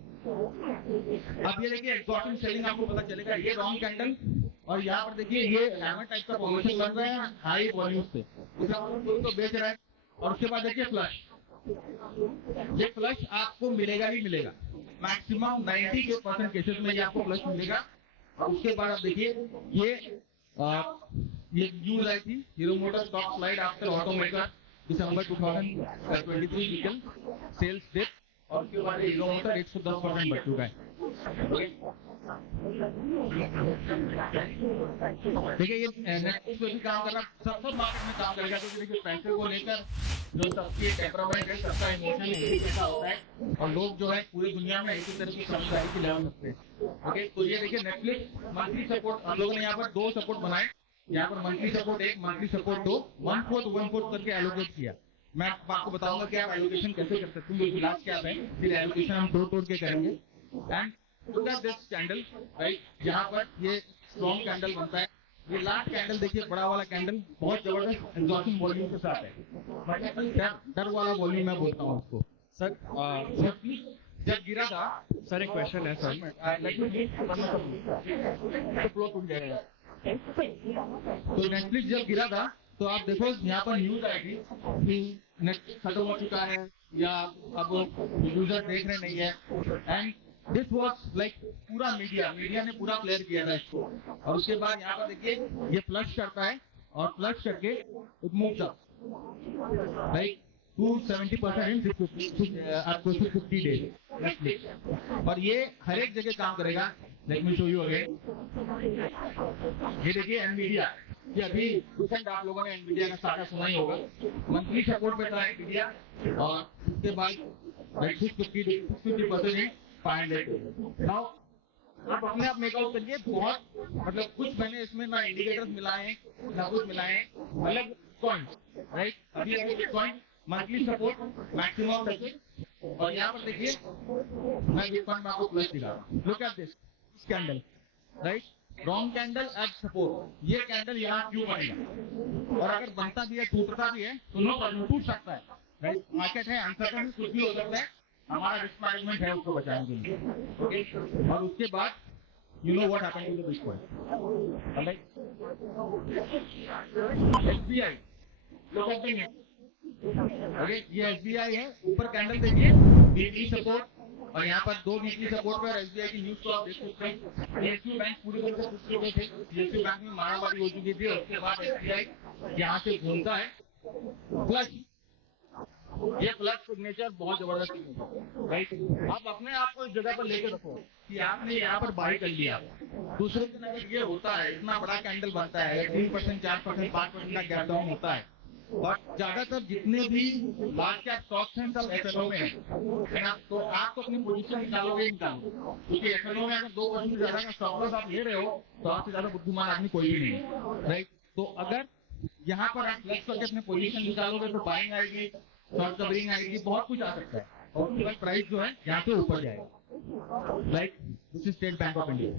अब ये देखिए एग्जॉस्टिंग सेलिंग आपको पता चलेगा, ये रॉन्ग कैंडल, और यहाँ पर देखिए ये हैमर टाइप का फॉर्मेशन बन रहा है हाई वॉल्यूम से, तो बेच रहा है। और उसके बाद देखिए फ्लश, ये फ्लश आपको मिलेगा ही मिलेगा, मैक्सिमम 90% केसेस में ये आपको फ्लश मिलेगा। और उसके बाद आप देखिए ये न्यूज आई थी, Hero motor stock slide after automaker December 2023 vehicle sales dip, और उसके बाद हीरो मोटर 110% बढ़ चुका है। देखिए ये नेटफ्लिक्स पे भी काम कर रहा, सब मार्केट में काम करेगा, क्योंकि देखिए पैसे को लेकर जो सबकी टेम्परामेंट है, सबका इमोशन एक जैसा होता है, और लोग जो है पूरी दुनिया में एक ही तरह की समझदारी की लेवल रखते हैं, ओके। तो ये देखिए नेटफ्लिक्स मंथली सपोर्ट, हम लोगों ने यहाँ पर 2 सपोर्ट बनाए, यहाँ पर मंथली सपोर्ट 1, मंथली सपोर्ट 2, 1/4 करके एलोकेट किया। मैं आपको बताऊंगा कि आप एलोकेशन कैसे कर सकते हैं, ये लास्ट क्या है, फिर एलोकेशन हम तोड़ के करेंगे। And look at this candle, right, जहाँ पर ये स्ट्रॉन्ग कैंडल बनता है। ये लास्ट कैंडल देखिए, बड़ा वाला कैंडल बहुत जबरदस्त एग्जॉस्टिंग वॉल्यूम के साथ है, डर वाला वॉल्यूम मैं बोलता हूँ उसको। सर जब गिरा था, सर एक क्वेश्चन है सर। फ्लो टूट जाएगा। तो नेटफ्लिक्स जब गिरा था, तो आप देखो यहाँ पर न्यूज आई थी कि नेटफ्लिक्स खत्म हो चुका है, या अब यूजर देख रहे नहीं है। एंड दिस वाज लाइक पूरा मीडिया ने पूरा क्लियर किया था इसको। और उसके बाद यहाँ पर देखिए ये फ्लश करता है और फ्लश करके इट मूव्स अप लाइक 270% इन आपको 50 डेज। और ये हर एक जगह काम करेगा। Let me show you again. ये देखिए एनवीडिया, ये अभी रिसेंट आप लोगों ने एनवीडिया का सारा सुना ही होगा। मंथली सपोर्ट पे था एनवीडिया और उसके बाद 50% 500। नाउ आप अपने आप मेकआउट करिए। बहुत मतलब कुछ मैंने इसमें ना इंडिकेटर्स मिलाए हैं ना कुछ मिलाए हैं, मतलब पॉइंट राइट। अभी अगर बिटकॉइन मंथली सपोर्ट मैक्सिमम करके और यहाँ पर देखिए मैं बिटकॉइन में आपको प्लस दिखा रहा हूँ। Look at this candle right, wrong candle eight support. ये कैंडल यहाँ क्यों बनेगा और अगर बनता भी है टूटता भी है तो नो प्रॉब्लम, टूट सकता है राइट। मार्केट है, अनसर्टेन कुछ भी हो सकता है, हमारा रिस्क मैनेजमेंट है उसको बचाने के लिए। ओके, और उसके बाद you know what happened to the bitcoin right. SBI लोग कहते हैं ओके, ये एसबीआई है। ऊपर कैंडल देखिए वीकली सपोर्ट और यहाँ पर 2 वीकली सपोर्ट पर एसबीआई की न्यूज को आप देख सकते हैं। पीएसयू बैंक पूरी तरह से टूट चुके थे, पीएसयू बैंक में मारामारी हो चुकी थी और उसके बाद एसबीआई यहाँ से घूमता है प्लस। ये प्लस सिग्नेचर बहुत जबरदस्त राइट। आप अपने आप को इस जगह पर लेकर रखो कि आपने यहाँ पर बाई कर लिया। दूसरे दिन अगर ये होता है, इतना बड़ा कैंडल बनता है, 3%, 4%, 5% का गैप डाउन होता है, और ज्यादातर जितने भी लार्ज कैप स्टॉक्स हैं सब एफएनओ में है ना, तो आप तो अपनी पोजीशन निकालोगे क्योंकि एफएनओ में अगर 2% ज्यादा का स्टॉप लॉस आप ले रहे हो तो आपसे ज्यादा बुद्धिमान आदमी कोई भी नहीं है राइट। तो अगर यहाँ पर आप फ्लेक्स करके अपने पोजीशन निकालोगे तो बाइंग आएगी, शॉर्ट कवरिंग आएगी, बहुत कुछ आ सकता है और उसके बाद प्राइस जो है यहाँ से ऊपर जाएगा like this is state bank of India.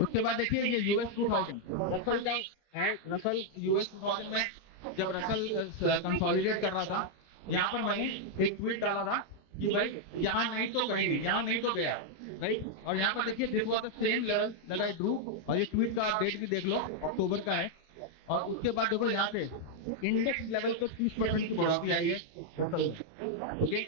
उसके बाद देखिए ये यूएस 2000 रसल का है। रसल यूएस 2000 में जब रसल कंसोलिडेट कर रहा था, यहाँ पर मैंने एक ट्वीट डाला था कि भाई यहाँ नहीं तो कहीं नहीं, यहाँ नहीं तो गया राइट। और यहाँ पर देखिए this was the same level that I drew और ये ट्वीट का डेट भी देख लो, अक्टूबर का है। और उसके बाद देखो यहाँ पे इंडेक्स लेवल पे 30% की बढ़ोतरी आई है ओके।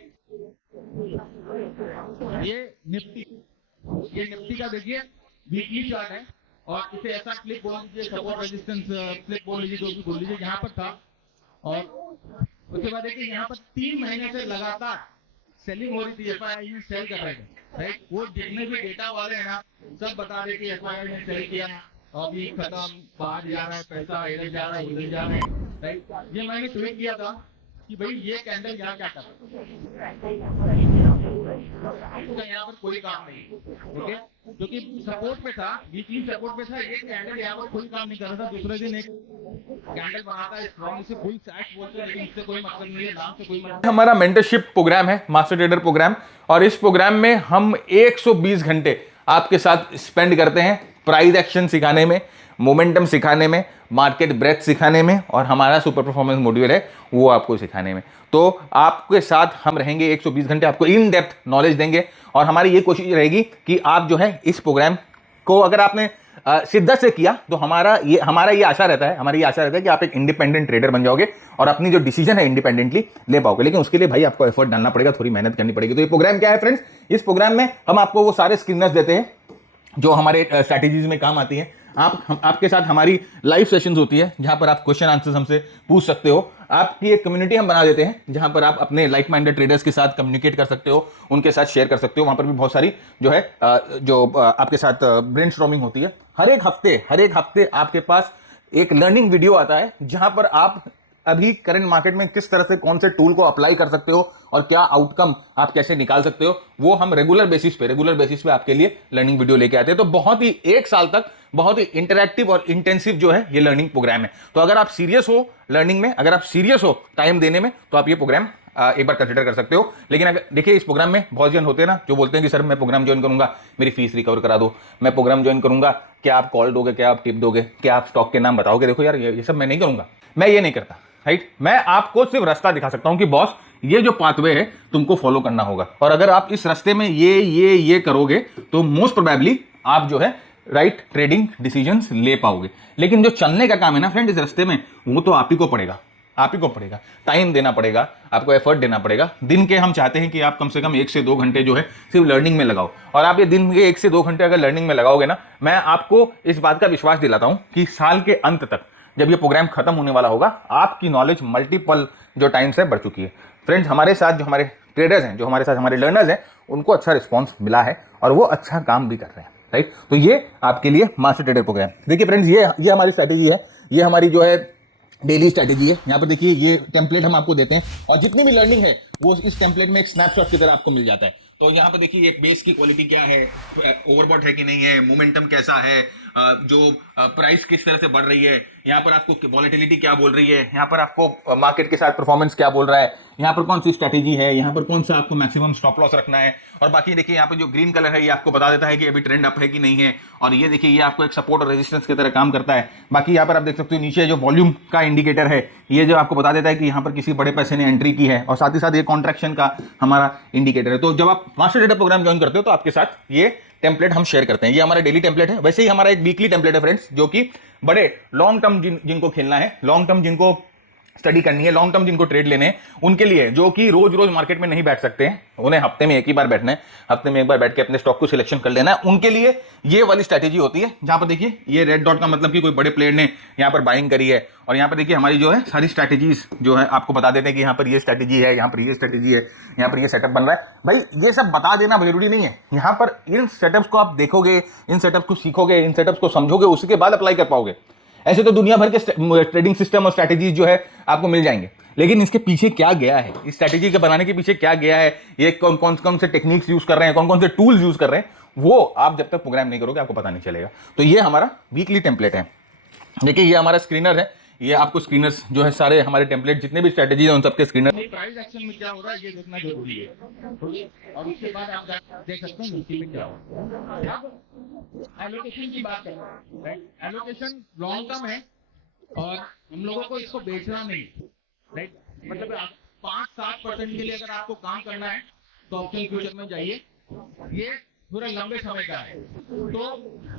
ये निफ्टी का देखिए वीकली चार्ट है और इसे ऐसा क्लिक बोल लीजिए, सपोर्ट रेजिस्टेंस क्लिक बोल लीजिए, जो भी बोल लीजिए, यहाँ पर था। और उसके बाद देखिए यहाँ पर 3 महीने से लगातार सेलिंग हो रही थी, एफआईआई ने सेल कर रहे थे राइट। वो जितने भी डेटा वाले हैं ना सब बता रहे कि एफआईआई ने सेल किया, अभी खत्म, बाहर जा रहा है पैसा, इधर जा रहा है उधर जा रहा है राइट। ये मैंने ट्वीट किया था कि भाई ये कैंडल यहाँ क्या कर रहा है, इसका यहाँ पर कोई काम नहीं ओके, क्योंकि सपोर्ट पे था, वीकली सपोर्ट पे था। ये कैंडल यहाँ पर कोई काम नहीं कर रहा था। दूसरे दिन एक कैंडल बनाता है स्ट्रॉन्ग, इसे फुल सैश बोलते हैं, लेकिन इससे कोई मतलब नहीं है, नाम से कोई मतलब। हमारा मेंटरशिप प्रोग्राम है, मास्टर ट्रेडर प्रोग्राम, और इस प्रोग्राम में हम 120 घंटे आपके साथ स्पेंड करते हैं प्राइस एक्शन सिखाने में, मोमेंटम सिखाने में, मार्केट ब्रेथ सिखाने में, और हमारा सुपर परफॉर्मेंस मॉड्यूल है वो आपको सिखाने में। तो आपके साथ हम रहेंगे 120 घंटे, आपको इन डेप्थ नॉलेज देंगे। और हमारी ये कोशिश रहेगी कि आप जो है इस प्रोग्राम को अगर आपने शिद्दत से किया तो हमारा ये आशा रहता है कि आप एक इंडिपेंडेंट ट्रेडर बन जाओगे और अपनी जो डिसीजन है इंडिपेंडेंटली ले पाओगे। लेकिन उसके लिए भाई आपको एफर्ट डालना पड़ेगा, थोड़ी मेहनत करनी पड़ेगी। तो ये प्रोग्राम क्या है फ्रेंड्स, इस प्रोग्राम में हम आपको वो सारे स्क्रीनर्स देते हैं जो हमारे स्ट्रैटेजीज में काम आती हैं। आपके साथ हमारी लाइव सेशंस होती है जहां पर आप क्वेश्चन आंसर्स हमसे पूछ सकते हो। आपकी एक कम्युनिटी हम बना देते हैं जहां पर आप अपने लाइक माइंडेड ट्रेडर्स के साथ कम्युनिकेट कर सकते हो, उनके साथ शेयर कर सकते हो। वहां पर भी बहुत सारी जो है आपके साथ ब्रेनस्टॉर्मिंग होती है। हर एक हफ्ते आपके पास एक लर्निंग वीडियो आता है जहां पर आप अभी करंट मार्केट में किस तरह से कौन से टूल को अप्लाई कर सकते हो और क्या आउटकम आप कैसे निकाल सकते हो, वो हम रेगुलर बेसिस पे आपके लिए लर्निंग वीडियो लेके आते हैं। तो बहुत ही 1 साल तक बहुत ही इंटरैक्टिव और इंटेंसिव जो है ये लर्निंग प्रोग्राम है। तो अगर आप सीरियस हो लर्निंग में, अगर आप सीरियस हो टाइम देने में, तो आप ये प्रोग्राम एक बार कंसिडर कर सकते हो। लेकिन अगर देखिए इस प्रोग्राम में बहुत जन होते हैं ना जो बोलते हैं कि सर मैं प्रोग्राम ज्वाइन करूंगा, मेरी फीस रिकवर करा दो, मैं प्रोग्राम ज्वाइन करूंगा, क्या आप कॉल दोगे, क्या आप टिप दोगे, क्या आप स्टॉक के नाम बताओगे। देखो यार ये सब मैं नहीं करूंगा, मैं ये नहीं करता राइट। मैं आपको सिर्फ रास्ता दिखा सकता हूं कि बॉस ये जो पाथवे है तुमको फॉलो करना होगा, और अगर आप इस रास्ते में ये करोगे तो मोस्ट प्रोबेबली आप जो है राइट ट्रेडिंग डिसीजंस ले पाओगे। लेकिन जो चलने का काम है ना फ्रेंड इस रास्ते में, वो तो आप ही को पड़ेगा। आप ही को पड़ेगा, टाइम देना पड़ेगा, आपको एफर्ट देना पड़ेगा। दिन के हम चाहते हैं कि आप कम से कम 1 से 2 घंटे जो है सिर्फ लर्निंग में लगाओ, और आप ये दिन के 1 से 2 घंटे अगर लर्निंग में लगाओगे ना, मैं आपको इस बात का विश्वास दिलाता हूं कि साल के अंत तक जब ये प्रोग्राम खत्म होने वाला होगा, आपकी नॉलेज मल्टीपल जो टाइम से बढ़ चुकी है। फ्रेंड्स, हमारे साथ जो हमारे ट्रेडर्स हैं, जो हमारे साथ हमारे लर्नर्स हैं, उनको अच्छा रिस्पॉन्स मिला है और वो अच्छा काम भी कर रहे हैं, राइट। तो ये आपके लिए मास्टर ट्रेडर प्रोग्राम। देखिए फ्रेंड्स, ये हमारी स्ट्रैटेजी है, ये हमारी जो है डेली स्ट्रैटेजी है। यहाँ पर देखिए ये टेम्पलेट हम आपको देते हैं, और जितनी भी लर्निंग है वो इस टेम्पलेट में एक स्नैपशॉट की तरह आपको मिल जाता है। तो यहाँ पर देखिए ये बेस की क्वालिटी क्या है, ओवरबॉट है कि नहीं है, मोमेंटम कैसा है, जो प्राइस किस तरह से बढ़ रही है, यहाँ पर आपको वॉलेटिलिटी क्या बोल रही है, यहाँ पर आपको मार्केट के साथ परफॉर्मेंस क्या बोल रहा है, यहाँ पर कौन सी स्ट्रैटेजी है, यहाँ पर कौन सा आपको मैक्सिमम स्टॉप लॉस रखना है। और बाकी देखिए यहाँ पर जो ग्रीन कलर है ये आपको बता देता है कि अभी ट्रेंड अप है कि नहीं है, और ये देखिए ये आपको एक सपोर्ट और रेजिस्टेंस की तरह काम करता है। बाकी यहाँ पर आप देख सकते हो नीचे जो वॉल्यूम का इंडिकेटर है, ये जो आपको बता देता है कि यहाँ पर किसी बड़े पैसे ने एंट्री की है, और साथ ही साथ ये कॉन्ट्रैक्शन का हमारा इंडिकेटर है। तो जब आप मास्टर ट्रेडर प्रोग्राम ज्वाइन करते हो तो आपके साथ ये टेम्पलेट हम शेयर करते हैं। ये हमारा डेली टेम्पलेट है, वैसे ही हमारा एक वीकली टेम्पलेट है फ्रेंड्स, जो कि बड़े लॉन्ग टर्म जिनको खेलना है, लॉन्ग टर्म जिनको स्टडी करनी है, लॉन्ग टर्म जिनको ट्रेड लेने हैं, उनके लिए, जो कि रोज रोज मार्केट में नहीं बैठ सकते हैं, उन्हें हफ्ते में एक ही बार बैठना है, हफ्ते में एक बार बैठ के अपने स्टॉक को सिलेक्शन कर लेना है, उनके लिए ये वाली स्ट्रैटेजी होती है। जहां पर देखिए ये रेड डॉट का मतलब कि कोई बड़े प्लेयर ने यहाँ पर बाइंग करी है, और यहाँ पर देखिए हमारी जो है सारी स्ट्रैटेजीज जो है आपको बता देते हैं कि यहाँ पर ये स्ट्रैटेजी है, यहाँ पर ये स्ट्रैटेजी है, यहाँ पर ये सेटअप बन रहा है। भाई ये सब बता देना जरूरी नहीं है, यहाँ पर इन सेटअप्स को आप देखोगे, इन सेटअप्स को सीखोगे, इन सेटअप्स को समझोगे, उसके बाद अप्लाई कर पाओगे। ऐसे तो दुनिया भर के ट्रेडिंग सिस्टम और स्ट्रैटेजीज जो है आपको मिल जाएंगे, लेकिन इसके पीछे क्या गया है, इस स्ट्रैटेजी के बनाने के पीछे क्या गया है, ये कौन कौन से टेक्निक्स यूज कर रहे हैं, कौन कौन से टूल्स यूज कर रहे हैं, वो आप जब तक प्रोग्राम नहीं करोगे आपको पता नहीं चलेगा। तो ये हमारा वीकली टेम्पलेट है। देखिए ये हमारा स्क्रीनर है, ये आपको स्क्रीनर्स जो है सारे हमारे टेम्पलेट जितने भी स्ट्रैटेजी है उन सबके स्क्रीनर। प्राइस एक्शन में क्या हो रहा है ये देखना जरूरी है, और उसके बाद आप देख सकते हैं निफ्टी में क्या हो रहा है। एलोकेशन की बात करें, राइट, एलोकेशन लॉन्ग टर्म है और हम लोगों को इसको बेचना नहीं, राइट। मतलब 5-7% के लिए अगर आपको काम करना है तो ऑप्शन फ्यूचर में जाइए, ये थोड़ा लंबे समय का है। तो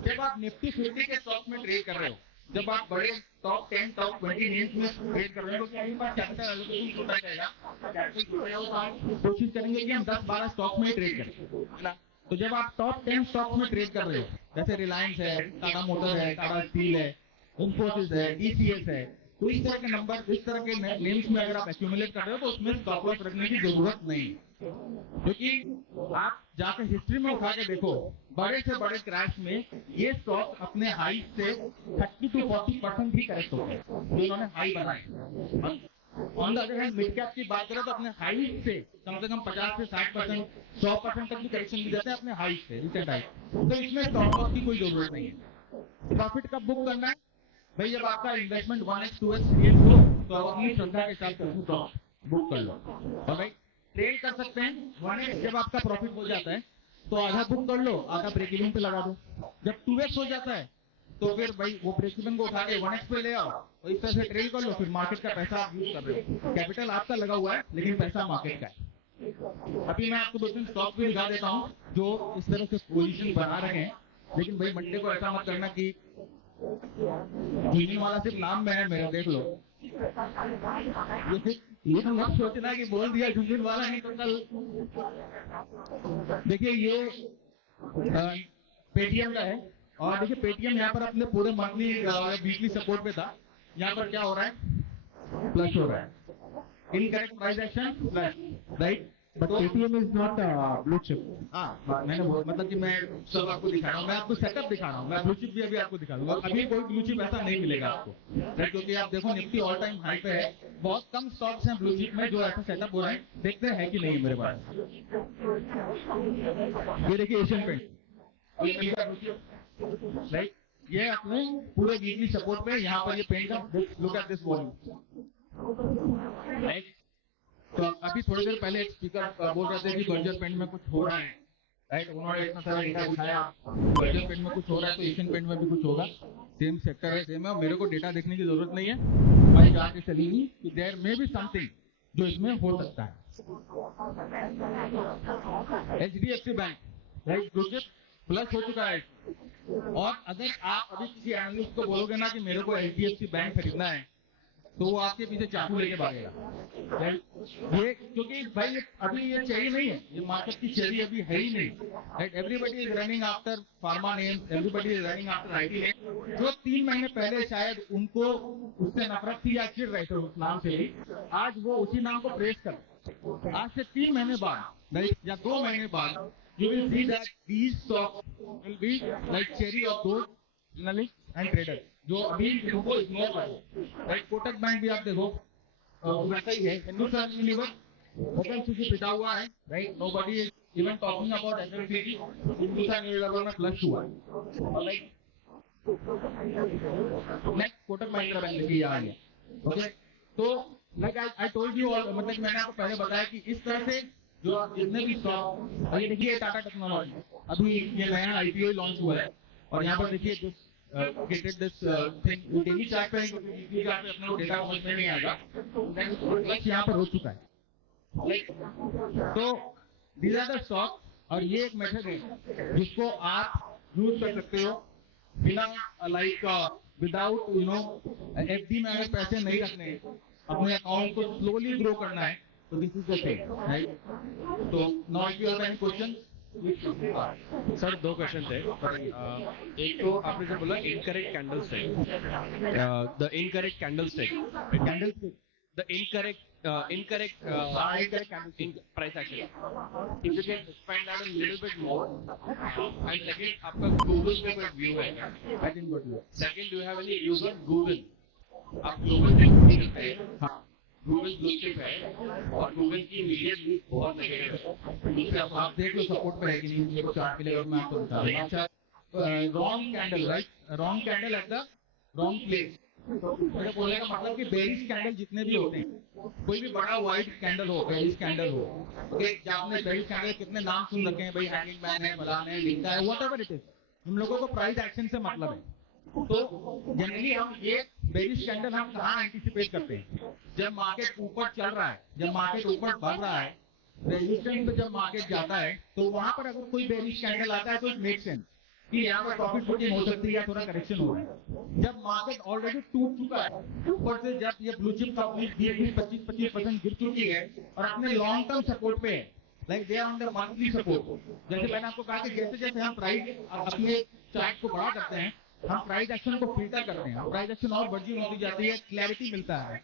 जब आप निफ्टी 50 के स्टॉक में ट्रेड कर रहे हो, जब आप बड़े टॉप 10 टॉप 20 नेम्स में ट्रेड कर रहे हो, तो क्या कैपिटल एलोकेशन छोटा रहेगा, कोशिश करेंगे कि हम 10-12 स्टॉक में ट्रेड करें। तो जब आप टॉप 10 स्टॉक में ट्रेड कर रहे हो, जैसे रिलायंस है, टाटा मोटर है, टाटा स्टील है, इंफोसिस है, टीसीएस है, तो इस तरह के नंबर, इस तरह के नेम्स में अगर आप एक्यूमुलेट कर रहे हो तो उसमें स्टॉप लॉस रखने की जरूरत नहीं, क्योंकि आप जाकर हिस्ट्री में उठा के देखो, बड़े से बड़े क्रैश में ये स्टॉक अपने हाई से 30 to 40% ही करेक्ट हो गए, जो इन्होंने हाई बनाए। On the other hand mid cap की बात करें तो अपने हाई से कम 50 से 60%, 100% तक भी करेक्शन मिल जाते हैं अपने हाई से, रिसेंट हाई। तो इसमें स्टॉप लॉस की कोई जरूरत नहीं है। प्रॉफिट कब बुक करना है भाई, जब आपका इन्वेस्टमेंट 1x 2x 3x हो तो आप अपनी श्रद्धा के साथ स्टॉक बुक कर लो, और भाई ट्रेड कर सकते हैं 1x। जब आपका प्रॉफिट हो जाता है तो आधा बुक कर लो, आधा ब्रेक इवन पे लगा दो। जब 2x हो जाता है तो फिर भाई वो ब्रेक इवन को उठा के 1x पे ले आओ, और इस तरह से ट्रेड कर लो। फिर मार्केट का पैसा आप यूज कर रहे हो, कैपिटल आपका लगा हुआ है लेकिन पैसा मार्केट का है। अभी मैं आपको 2-3 स्टॉक भी दिखा देता हूँ जो इस तरह से पोजीशन बना रहे हैं, लेकिन भाई मंडे को ऐसा मत करना कि झुंझुन वाला सिर्फ नाम में है मेरा, देख लो। ये तो मत सोचना कि बोल दिया झुंझुन वाला, नहीं तो कल। देखिए ये पेटीएम का है, और देखिए पेटीएम यहाँ पर अपने पूरे मंथली वीकली सपोर्ट पे था। यहाँ पर क्या हो रहा है, फ्लश हो रहा है, incorrect price action flush, right. But Paytm is not blue chip. हाँ मैंने मतलब कि मैं सब आपको दिखा रहा हूँ, मैं आपको सेटअप दिखा रहा हूँ, मैं ब्लू चिप भी अभी आपको दिखा दूंगा। अभी कोई ब्लू चिप ऐसा नहीं मिलेगा आपको, राइट, क्योंकि आप देखो निफ्टी ऑल टाइम हाई पे है, बहुत कम स्टॉक्स हैं ब्लू चिप में जो ऐसा सेटअप हो रहा है। देखते हैं कि नहीं मेरे पास। ये देखिए एशियन पेंट, राइट, ये अपने पूरे वीकली सपोर्ट पे यहाँ पर ये पेंट का look at this volume, right. तो अभी थोड़ी देर पहले एक स्पीकर बोल रहे थे कि बर्जर पेंट में कुछ हो रहा है, राइट, उन्होंने इतना सारा डेटा दिखाया, बर्जर पेंट में कुछ हो रहा है तो एशियन पेंट में भी कुछ होगा। सेम सेक्टर है, सेम है, मेरे को डेटा देखने की जरूरत नहीं है, भाई जाके चलेंगी कि देयर में भी समथिंग जो इसमें हो सकता है। HDFC bank, right, blue chip plus हो चुका है। और अगर आप अभी किसी एनालिस्ट को बोलोगे ना कि मेरे को HDFC बैंक खरीदना है, तो वो आपके पीछे चाकू लेके भागेगा। ये क्योंकि भाई अभी ये चेरी नहीं है, ये मार्केट की चेरी अभी है ही नहीं। Everybody is running after pharma name, everybody is running after IT name. जो 3 महीने पहले शायद उनको उससे नफरत थी या चिढ़ रहे थे उस नाम से ही, आज वो उसी नाम को प्रेस कर। आज से 3 महीने बाद या 2 महीने बाद you will see that these stocks will be like cherry of those analysts and traders जो अभी इनको इग्नोर कर रहे हैं। राइट, कोटक बैंक भी आप देखो वैसा ही है। हिंदुस्तान यूनिवर्सल एफएमसीजी पिटा हुआ है, right, nobody is even talking about FMCG. Hindustan universal में फ्लश हुआ है, like next Kotak Mahindra bank देखिए आ गया। ओके, तो like I told you all, मतलब मैंने आपको पहले बताया कि इस तरह से जो जितने भी स्टॉक, ये देखिए टाटा टेक्नोलॉजी अभी ये नया आईपीओ लॉन्च हुआ है और यहाँ पर देखिए this gated this thing daily chart पे, वीकली चार्ट पे अपने को डेटा समझ में नहीं आएगा, देन यहाँ पर हो चुका है। तो दीज आर द स्टॉक और ये एक मेथड है जिसको आप यूज कर सकते हो बिना like without you know FD में अगर पैसे नहीं रखने, अपने अकाउंट को स्लोली ग्रो करना है, तो this is the thing, right. तो now if you have any question. Sir 2 question थे। एक तो आपने जो बोला incorrect candle stick, the incorrect candle stick, the incorrect price action, if you can expand that a little bit more. And second, आपका Google पे कोई view है? I didn't got you. Second, do you have any views on Google? आप Google पे करते हैं? हाँ, Google blue chip है और गूगल की मीडिया न्यूज बहुत नेगेटिव है। आप देख लो सपोर्ट पे है कि नहीं, मेरे को चार्ट मिलेगा मैं आपको बता दूंगा। अच्छा, wrong candle, right, wrong candle at the wrong place. मेरे बोलने का मतलब कि बेरिश कैंडल जितने भी होते हैं, कोई भी बड़ा व्हाइट कैंडल हो, बेरिश कैंडल हो, ओके, आपने बेरिश कैंडल कितने नाम सुन रखे हैं भाई, हैंगिंग मैन है, फलान है, लिंका है, व्हाटएवर इट इज, हम लोगों को प्राइस एक्शन से मतलब है। तो जनरली हम ये बेरिश कैंडल हम कहाँ एंटिसिपेट करते हैं? जब मार्केट ऊपर चल रहा है, जब मार्केट ऊपर बढ़ रहा है, रेजिस्टेंस पे जब मार्केट जाता है, तो वहां पर अगर कोई बेरिश कैंडल आता है तो इट मेक सेंस कि यहाँ पर प्रॉफिट बुकिंग हो सकती है या थोड़ा करेक्शन हो रहा है। जब मार्केट ऑलरेडी टूट चुका है, ऊपर से जब ये ब्लू चिप कंपनी 20-25% गिर चुकी है और अपने लॉन्ग टर्म सपोर्ट पे है, like they are on the monthly support. जैसे मैंने आपको कहा कि जैसे जैसे हम प्राइस अपने चार्ट को बड़ा करते हैं, हम प्राइस एक्शन को फिल्टर करते हैं, प्राइस एक्शन और वर्जिन होती जाती है, क्लैरिटी मिलता है।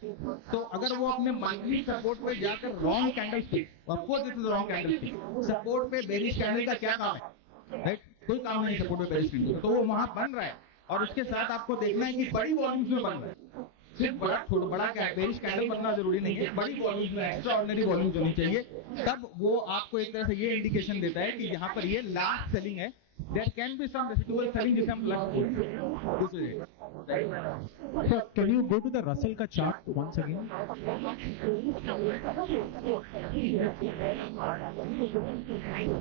तो अगर वो अपने मंथली सपोर्ट पे जाकर wrong candle stick, of course this is wrong candle stick, support पे बेरिश कैंडल का क्या काम है, राइट, कोई काम नहीं सपोर्ट पे बेरिश कैंडल, तो वो वहां बन रहा है और उसके साथ आपको देखना है कि बड़ी वॉल्यूम्स में बन रहा है। सिर्फ बड़ा बेरिश कैंडल बनना जरूरी नहीं है, बड़ी वॉल्यूम्स में, एक्स्ट्राऑर्डिनरी वॉल्यूम्स होनी चाहिए, तब वो आपको एक तरह से ये इंडिकेशन देता है कि यहाँ पर ये लास्ट सेलिंग है। There can be some residual selling जिसे हम लग this is it. So can you go to the Russell का chart once again?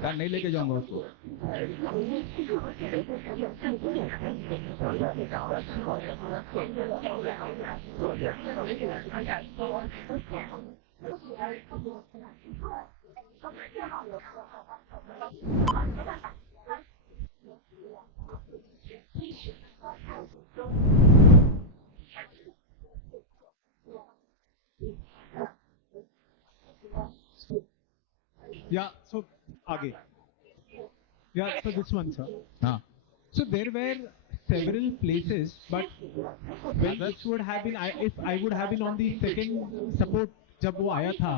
यार नहीं लेके जाऊंगा उसको। Yeah, so आगे. Yeah, so this one, sir. हाँ, So there were several places, but when this would have been, if I would have been on the second support जब वो आया था,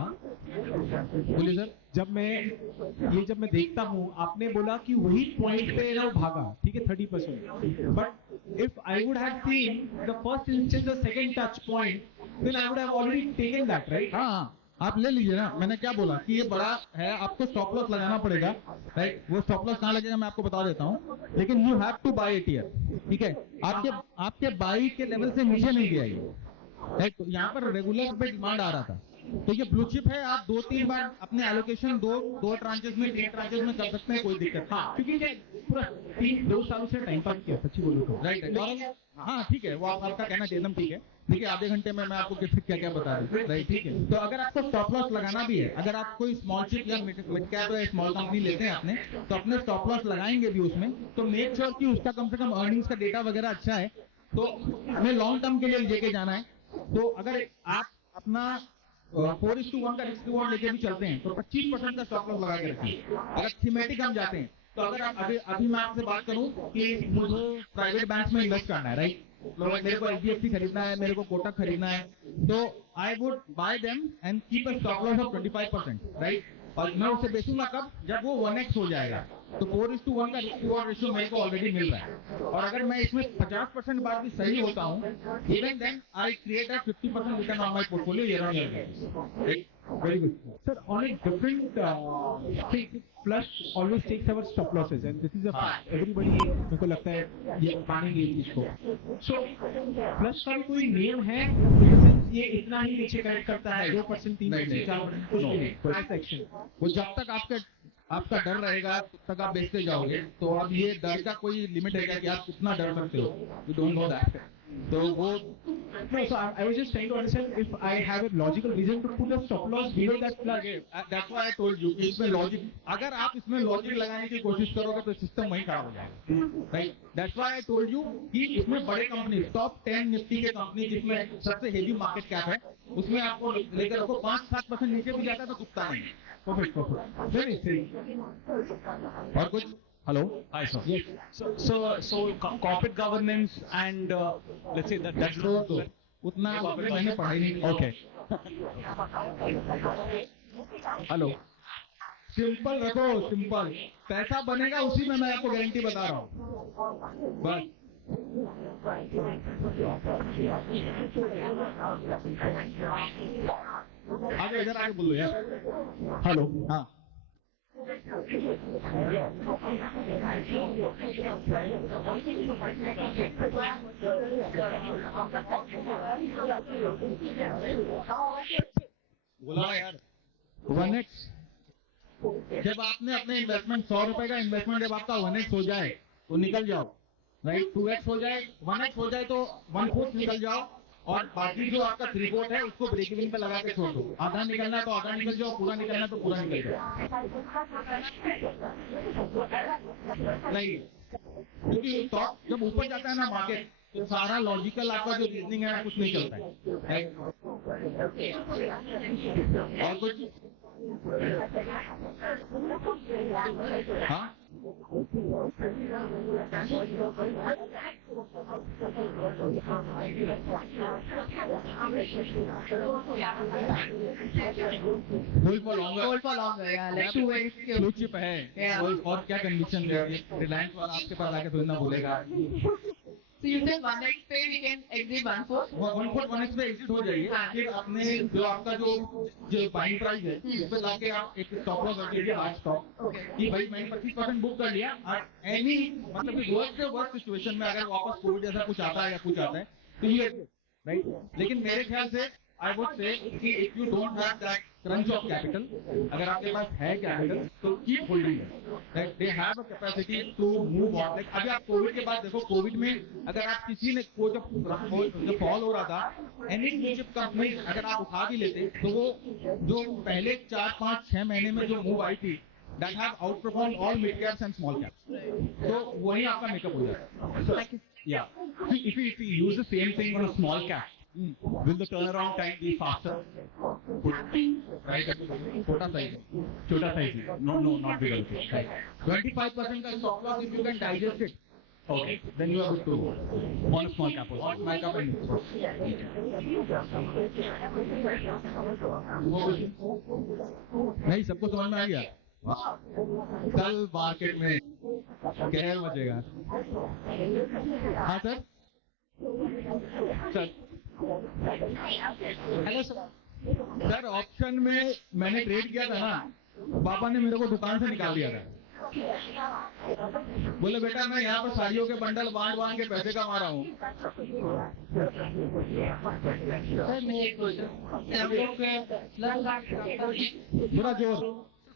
बोलिए सर, जब मैं देखता हूँ, आपने बोला कि वही पॉइंट पे ना भागा, ठीक है, 30%. But if I would have seen the first instance, the second touch point, then I would have already taken that, right? हाँ, आप ले लीजिए ना। मैंने क्या बोला कि ये बड़ा है, आपको स्टॉप लॉस लगाना पड़ेगा, राइट। वो स्टॉप लॉस कहाँ लगेगा मैं आपको बता देता हूँ, लेकिन you have to buy it here, ठीक है। आपके बाई के लेवल से नीचे नहीं गया ये, राइट। तो यहाँ पर रेगुलर पे डिमांड आ रहा था, तो ये ब्लू चिप है, आप 2-3 बार अपने एलोकेशन दो ट्रांचेस में, 3 ट्रांचेस में कर सकते हैं, कोई दिक्कत। हाँ, क्योंकि ये पूरा 3-2 सालों से टाइम पास किया, सच्ची बोलूं तो, राइट। हाँ ठीक है, वो आपका कहना एकदम ठीक है। देखिए आधे घंटे में मैं आपको क्या क्या बता रही हूँ, राइट, ठीक है। तो अगर आपको स्टॉप लॉस लगाना भी है, अगर आप कोई स्मॉल चिप या मिड कैप या स्मॉल कंपनी लेते हैं अपने, तो अपने स्टॉप लॉस लगाएंगे भी उसमें, तो मेक श्योर कि उसका कम से कम अर्निंग्स का डेटा वगैरह अच्छा है। तो हमें लॉन्ग टर्म के लिए लेके जाना है, तो अगर आप अपना 4:1 का रिस्क रिवॉर्ड लेके भी चलते हैं तो 25% का स्टॉप लॉस लगा के रखिए। अगर थीमेटिक हम जाते हैं तो अगर आप अभी मैं आपसे बात करूं कि मुझे प्राइवेट बैंक में इन्वेस्ट करना है, राइट, मेरे को HDFC खरीदना है, मेरे को कोटक खरीदना है, तो I would buy them and keep a stop loss of 25%, right. और मैं उसे बेचूंगा कब? जब वो 1x हो जाएगा। तो 4:1 का रिस्क रिवॉर्ड रेशियो मेरे को ऑलरेडी मिल रहा है, और अगर मैं इसमें 50% बार भी सही होता हूँ, even then I create a 50% return on my portfolio year on year. Very good Sir, on a different thing, Flush always takes our stop losses, and this is a fact. Everybody, मेरे को लगता है ये मानेंगे इस चीज को। So, Flush का भी कोई नियम है? In the sense, ये इतना ही नीचे करेक्ट करता है, 2%, 3%, 4%, कुछ नहीं, price action। वो जब तक आपका डर रहेगा तब तक आप बेचते जाओगे। तो अब ये डर का कोई लिमिट है कि आप कितना डर सकते हो? You don't know that. तो वो No, so I was just trying to understand if I have a logical reason to put a stop loss below that flag. That's why I told you कि इसमें logic, अगर आप इसमें logic लगाने की कोशिश करोगे तो सिस्टम वहीं खराब हो जाएगा, right. That's why I told you कि इसमें बड़े कंपनी टॉप 10 निफ्टी के कंपनी जिसमें सबसे हेवी मार्केट कैप है, उसमें आपको लेकर रखो। 5-7% नीचे भी जाता है तो दुखता नहीं। Perfect, perfect. Very interesting. और कुछ? Hello, Hi, sir. Yes. So corporate governance and let's say that's तो उतना मैंने पढ़ाई नहीं। okay. हेलो, सिंपल रखो, सिंपल। पैसा बनेगा उसी में, मैं आपको गारंटी बता रहा हूँ। बस आगे इधर आगे बोलो यार। हेलो, हाँ, बोला यार। 1x, जब आपने अपने इन्वेस्टमेंट 100 रुपए का इन्वेस्टमेंट जब आपका 1x हो जाए तो निकल जाओ, राइट। 2x हो जाए, 1x हो जाए तो 1/4 निकल जाओ, और बाकी जो आपका 3/4 है उसको ब्रेक इवन पे लगा के छोड़ दो। आधा निकलना है तो आधा निकल जाओ, पूरा निकलना है तो पूरा निकल जाओ। नहीं, क्योंकि स्टॉक जब ऊपर जाता है ना मार्केट, तो सारा लॉजिकल आपका जो रीजनिंग है कुछ नहीं चलता है, राइट। और कुछ? हाँ, gold for longer, Gold for longer, yeah, like 2x. Blue chip है। Yeah. और क्या कंडीशन है? रिलायंस वाला आपके पास आके थोड़ी ना बोलेगा। So you said 1x पे we can exit 1/4. 1/4 1x पे एग्जिट हो जाइए, फिर अपने जो आपका जो बाइंग प्राइस है उस पे लाके आप एक स्टॉप लॉस रख लीजिए, हार्ड स्टॉप, Okay. कि भाई मैंने 25% बुक कर लिया। एनी मतलब कि वर्स्ट से वर्स्ट सिचुएशन में अगर वापस कोविड जैसा कुछ आता है या कुछ आता है तो ये, राइट। लेकिन मेरे ख्याल से आई वुड से कि if you don't have that crunch of capital, अगर आपके पास है कैपिटल तो keep holding, right. They have a capacity to move on. Like अभी आप कोविड के बाद देखो, कोविड में अगर आप किसी ने को जब फॉल हो रहा था, एनी ब्लू चिप कंपनी अगर आप उठा भी लेते तो वो जो पहले 4-5-6 महीने में जो मूव आई थी, that have outperformed all mid caps and small caps. तो वही आपका मेकअप हो जाएगा। Yeah. See, if we use the same thing on a small cap, will the turnaround time be faster? Right, छोटा size, Chota size. No, not bigger. Right. 25% का stop loss, if you can digest it Okay. Then you are good to go. On a small cap also. और mid cap and नहीं, सबको समझ में आ गया? कल market में कहर मचेगा। हाँ sir, Sir, hello sir, option में मैंने ट्रेड किया था ना, पापा ने मेरे को दुकान से निकाल दिया था। बोले बेटा मैं यहाँ पर साड़ियों के बंडल बांट के पैसे कमा रहा हूँ। सर मैं एक हम लोग थोड़ा जोर।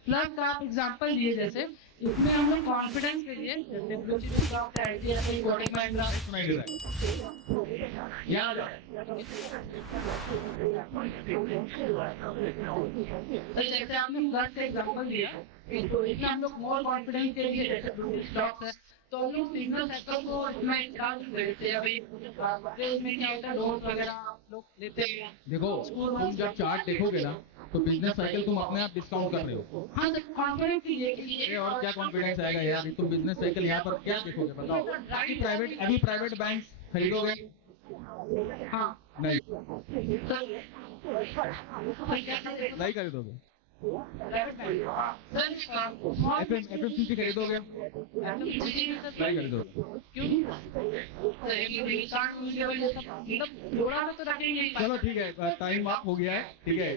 प्लस का आप एग्जांपल दिए, जैसे इसमें हम लोग कॉन्फिडेंस के लिए जैसे ब्लू चिप स्टॉक है या कोई कोटिक महिंद्रा सुनाई दे रहा है। यहाँ आ जाओ। तो जैसे आपने प्लस का एग्जांपल दिया, तो इसमें हम लोग मोर कॉन्फिडेंस के लिए जैसे ब्लू चिप स्टॉक्स है तो हम लोग सिग्नल साइकिल को इसमें चार्ज देते हैं अभी इसमें क्या होता है लोन वगैरह आप लोग लेते हैं। देखो तुम जब चार्ट देखोगे ना तो बिजनेस साइकिल तुम अपने आप डिस्काउंट कर रहे हो। हाँ सर कॉन्फिडेंस कीजिए कि अरे और क्या कॉन्फिडेंस आएगा यार, तुम बिजनेस साइकिल यहाँ पर क्या देखोगे बताओ। अभी प्राइवेट बैंक खरीदोगे? हाँ नहीं सर नहीं खरीदोगे। सर एफएमसीजी खरीदोगे? नहीं खरीदोगे। चलो ठीक है, टाइम आप हो गया है, ठीक है।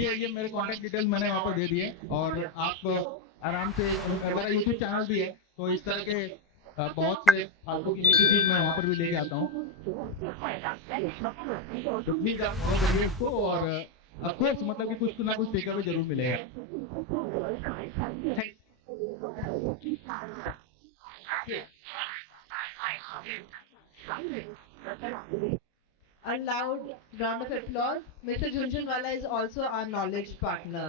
ये मेरे कॉन्टेक्ट डिटेल्स मैंने वहाँ पर दे दिए और आप आराम से, मेरा यूट्यूब चैनल भी है तो इस तरह के बहुत से फालतू की चीज मैं वहाँ पर भी लेके आता हूँ। तो प्लीज आप फॉलो करिए इसको और ऑफकोर्स मतलब कि कुछ ना कुछ टेक अवे जरूर मिलेगा। A loud round of applause. Mr. Junjunwala is also our knowledge partner.